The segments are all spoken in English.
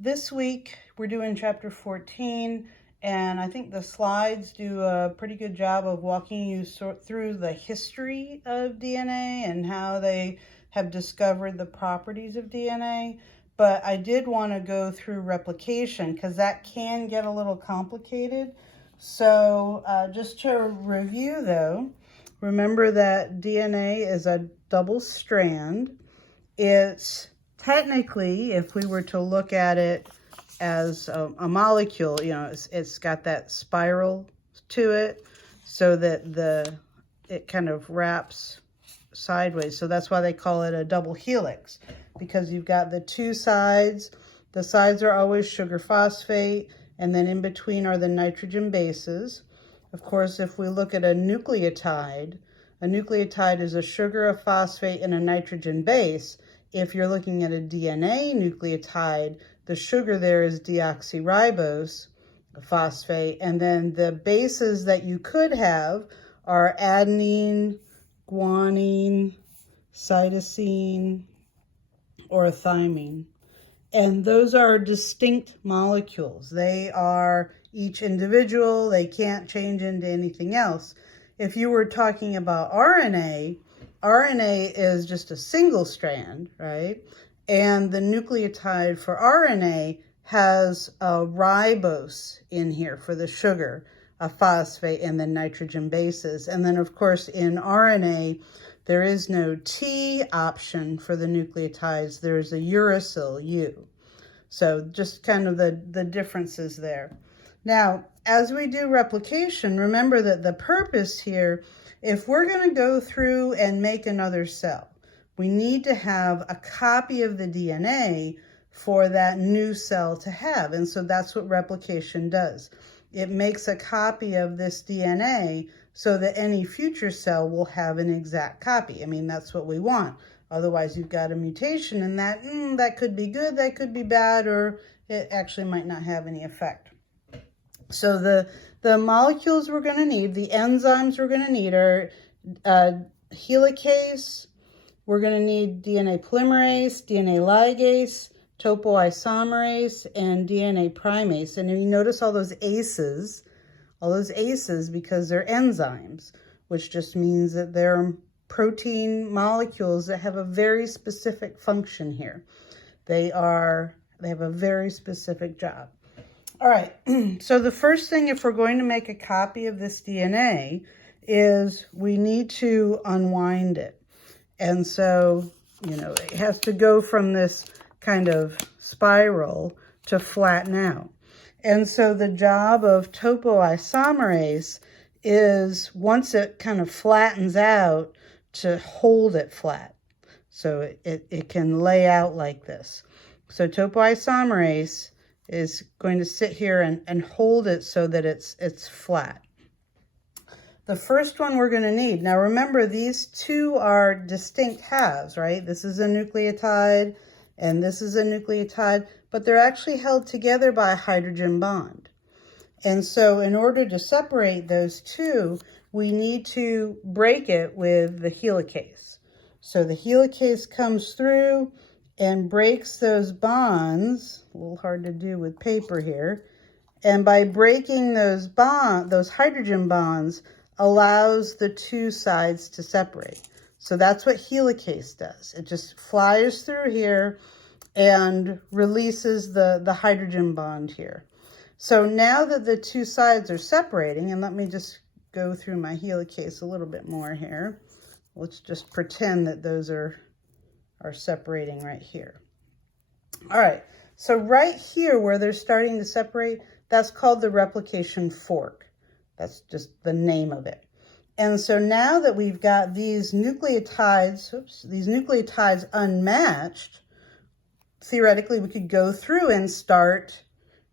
This week we're doing chapter 14, and I think the slides do a pretty good job of walking you through the history of DNA and how they have discovered the properties of DNA. But I did want to go through replication because that can get a little complicated. So just to review though, remember that DNA is a double strand. It's technically, if we were to look at it as a molecule, you know, it's got that spiral to it so that it kind of wraps sideways. So that's why they call it a double helix, because you've got the two sides. The sides are always sugar phosphate, and then in between are the nitrogen bases. Of course, if we look at a nucleotide is a sugar, a phosphate, and a nitrogen base. If you're looking at a DNA nucleotide, the sugar there is deoxyribose, a phosphate, and then the bases that you could have are adenine, guanine, cytosine, or thymine. And those are distinct molecules. They are each individual. They can't change into anything else. If you were talking about RNA is just a single strand, right? And the nucleotide for RNA has a ribose in here for the sugar, a phosphate, and then nitrogen bases. And then, of course, in RNA, there is no T option for the nucleotides. There's a uracil, U. So just kind of the differences there. Now, as we do replication, remember that the purpose here, if we're going to go through and make another cell, we need to have a copy of the DNA for that new cell to have. And so that's what replication does. It makes a copy of this DNA so that any future cell will have an exact copy. I mean, that's what we want. Otherwise, you've got a mutation, and that could be good, that could be bad, or it actually might not have any effect. So the molecules we're going to need, the enzymes we're going to need are helicase, we're going to need DNA polymerase, DNA ligase, topoisomerase, and DNA primase. And you notice all those aces because they're enzymes, which just means that they're protein molecules that have a very specific function here. They have a very specific job. All right, so the first thing, if we're going to make a copy of this DNA, is we need to unwind it. And so, you know, it has to go from this kind of spiral to flatten out. And so the job of topoisomerase is, once it kind of flattens out, to hold it flat. So it can lay out like this. So topoisomerase is going to sit here and hold it so that it's flat. The first one we're going to need, now remember, these two are distinct halves, right? This is a nucleotide and this is a nucleotide, but they're actually held together by a hydrogen bond. And so in order to separate those two, we need to break it with the helicase. So the helicase comes through and breaks those bonds, a little hard to do with paper here, and by breaking those hydrogen bonds, allows the two sides to separate. So that's what helicase does. It just flies through here and releases the hydrogen bond here. So now that the two sides are separating, and let me just go through my helicase a little bit more here. Let's just pretend that those are separating right here. All right, so right here where they're starting to separate, that's called the replication fork. That's just the name of it. And so now that we've got these nucleotides unmatched, theoretically we could go through and start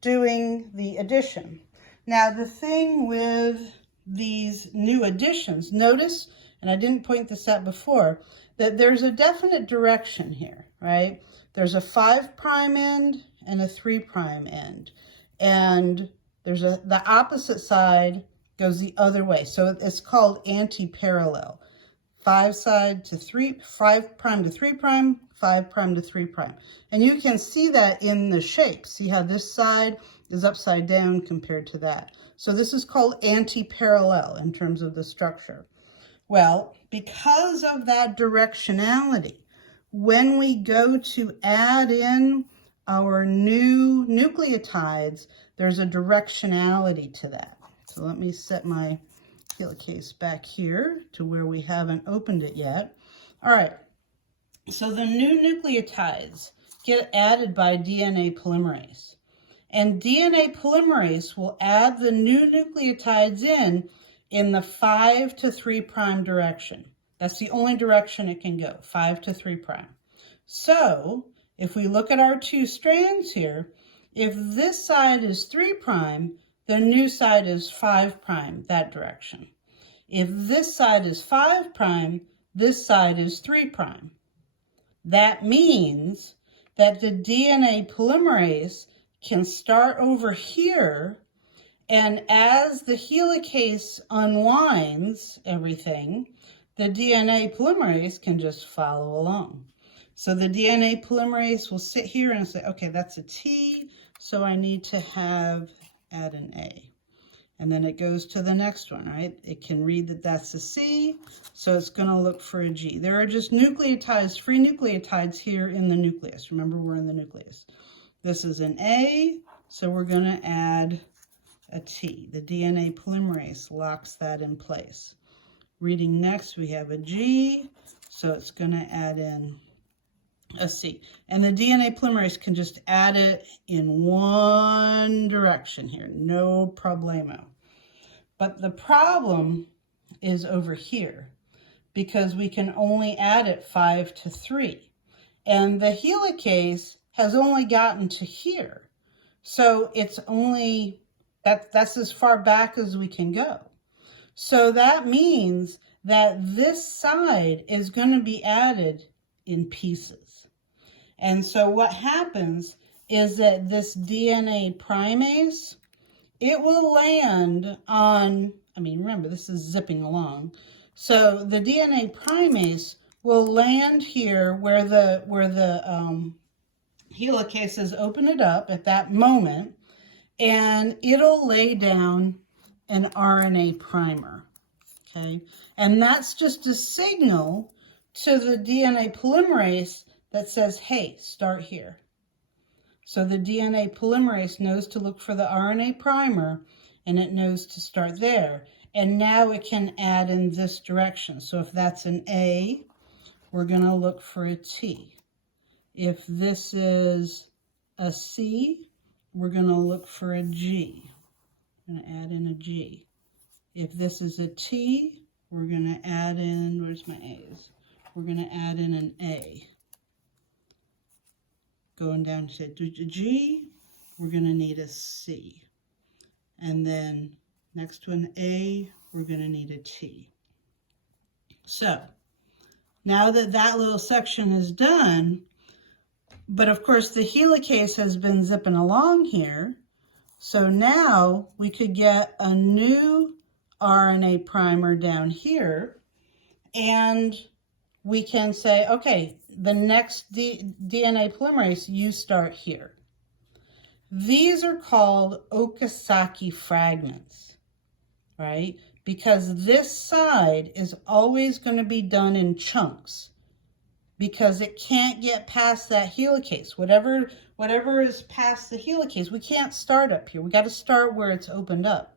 doing the addition. Now the thing with these new additions, notice, and I didn't point this out before, that there's a definite direction here, right? There's a 5' end and a 3' end. And there's the opposite side goes the other way. So it's called anti-parallel. 5' to 3, 5' to 3', 5' to 3'. And you can see that in the shape. See how this side is upside down compared to that. So this is called anti-parallel in terms of the structure. Well, because of that directionality, when we go to add in our new nucleotides, there's a directionality to that. So let me set my helicase back here to where we haven't opened it yet. All right, so the new nucleotides get added by DNA polymerase. And DNA polymerase will add the new nucleotides in the 5' to 3' direction. That's the only direction it can go, 5' to 3'. So if we look at our two strands here, if this side is 3', the new side is 5', that direction. If this side is 5', this side is 3'. That means that the DNA polymerase can start over here, and as the helicase unwinds everything, the DNA polymerase can just follow along. So the DNA polymerase will sit here and say, okay, that's a T, so I need to add an A. And then it goes to the next one, right? It can read that that's a C, so it's going to look for a G. There are just nucleotides, free nucleotides here in the nucleus. Remember, we're in the nucleus. This is an A, so we're going to add a T. The DNA polymerase locks that in place. Reading next, we have a G, so it's going to add in a C. And the DNA polymerase can just add it in one direction here, no problemo. But the problem is over here, because we can only add it 5 to 3. And the helicase has only gotten to here. So it's only, that's as far back as we can go. So that means that this side is going to be added in pieces. And so what happens is that this DNA primase, it will land on, I mean, remember, this is zipping along. So the DNA primase will land here where the helicases open it up at that moment, and it'll lay down an RNA primer, okay? And that's just a signal to the DNA polymerase that says, hey, start here. So the DNA polymerase knows to look for the RNA primer, and it knows to start there. And now it can add in this direction. So if that's an A, we're going to look for a T. If this is a C, we're going to look for a G. I'm going to add in a G. If this is a T, we're going to add in, where's my A's? We're going to add in an A. Going down to G, we're going to need a C. And then next to an A, we're going to need a T. So now that that little section is done, but of course the helicase has been zipping along here, so now we could get a new RNA primer down here, and we can say, okay, the next DNA polymerase, you start here. These are called Okasaki fragments, right? Because this side is always going to be done in chunks, because it can't get past that helicase. Whatever is past the helicase, we can't start up here. We got to start where it's opened up.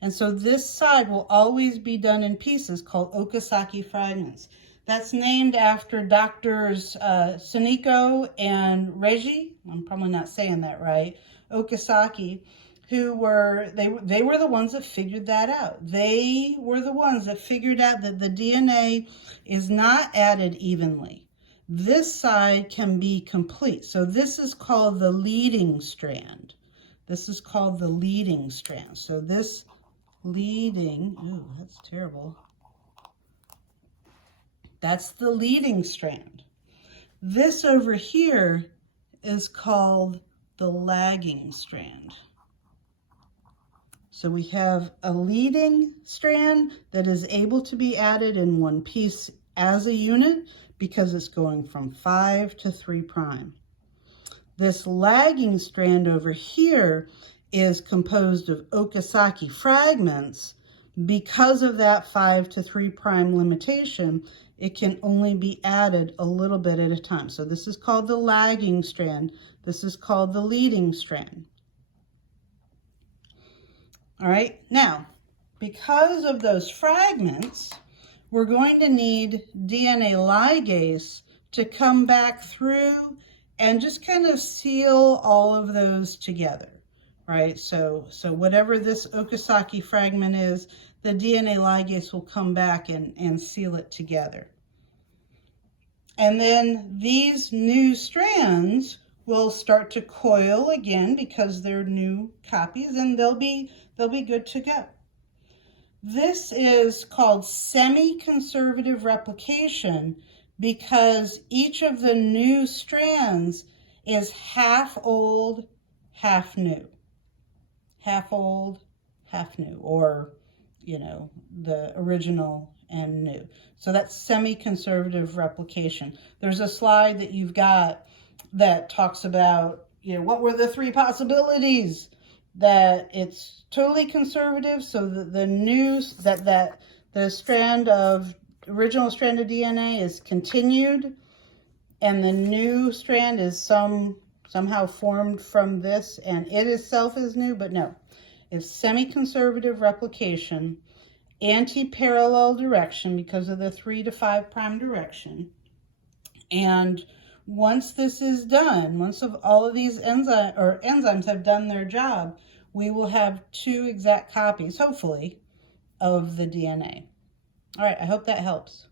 And so this side will always be done in pieces called Okasaki fragments. That's named after Doctors Suniko and Reiji, I'm probably not saying that right, Okasaki, who were, they were the ones that figured that out. They were the ones that figured out that the DNA is not added evenly. This side can be complete. So this is called the leading strand. This is called the leading strand. So this leading, ooh, that's terrible. That's the leading strand. This over here is called the lagging strand. So we have a leading strand that is able to be added in one piece as a unit because it's going from 5 to 3 prime. This lagging strand over here is composed of Okasaki fragments. Because of that 5 to 3 prime limitation, it can only be added a little bit at a time. So this is called the lagging strand. This is called the leading strand. All right, now, because of those fragments, we're going to need DNA ligase to come back through and just kind of seal all of those together, right? So whatever this Okasaki fragment is, the DNA ligase will come back and seal it together. And then these new strands will start to coil again because they're new copies, and they'll be good to go. This is called semi-conservative replication because each of the new strands is half old, half new. Half old, half new, or, you know, the original and new. So that's semi-conservative replication. There's a slide that you've got that talks about, you know, what were the 3 possibilities? That it's totally conservative, so that the new, that the strand of, original strand of DNA is continued, and the new strand is somehow formed from this, and it itself is new, but no. It's semi-conservative replication, anti-parallel direction because of the 3 to 5 prime direction. And once this is done, once all of these enzymes have done their job, we will have 2 exact copies, hopefully, of the DNA. All right, I hope that helps.